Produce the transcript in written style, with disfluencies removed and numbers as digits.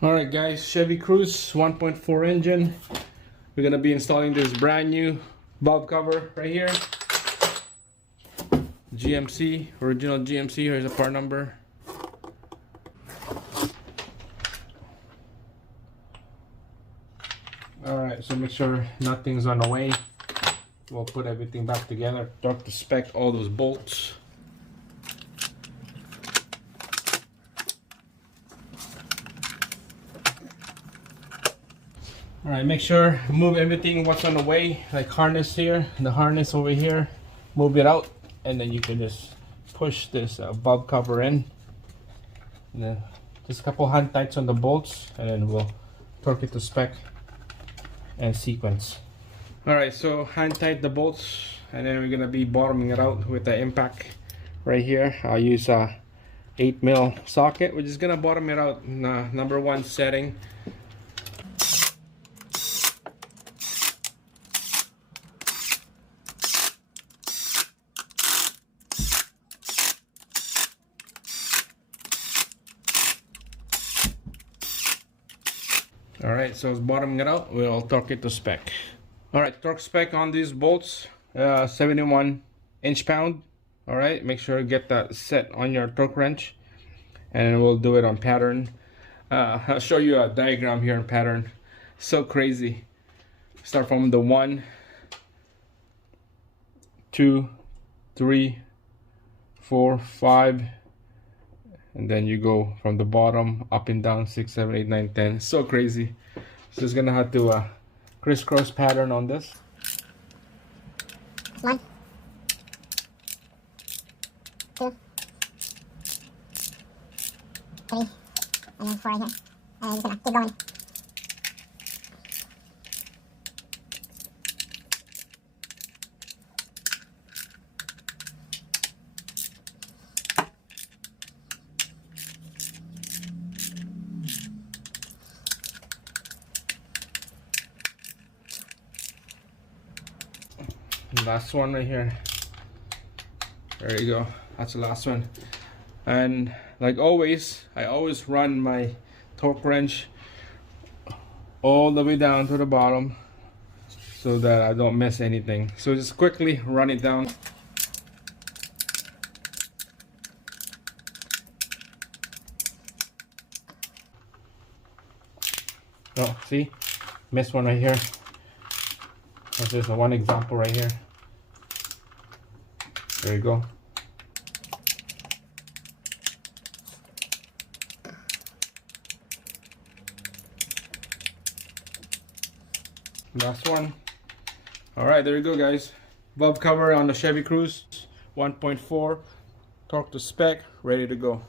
Alright guys, Chevy Cruze 1.4 engine. We're gonna be installing this brand new valve cover right here. GMC, original GMC. Here's the part number. Alright, so make sure nothing's on the way. We'll put everything back together. Torque to spec all those bolts. Alright, make sure move everything what's on the way, like harness here, the harness over here, move it out, and then you can just push this valve cover in. And then just a couple hand tights on the bolts, and then we'll torque it to spec and sequence. Alright, so hand tight the bolts, and then we're gonna be bottoming it out with the impact right here. I'll use a 8mm socket. We're just gonna bottom it out in number 1 setting. Alright, so it's bottoming it out. We'll torque it to spec. Alright, torque spec on these bolts, 71 inch-pound. Alright, make sure you get that set on your torque wrench, and we'll do it on pattern. I'll show you a diagram here in pattern. So crazy. Start from the 1, 2, 3, 4, 5, and then you go from the bottom up and down 6, 7, 8, 9, 10. So crazy. So it's gonna have to crisscross pattern on this. 1, 2, 3, and then 4 here. And you're gonna keep going. Last one right here. There you go. That's the last one. And like always, I always run my torque wrench all the way down to the bottom so that I don't miss anything. So just quickly run it down. Oh, see? Missed one right here. That's just one example right here. There you go. Last one. Alright, there you go guys. Valve cover on the Chevy Cruze 1.4, torque to spec, ready to go.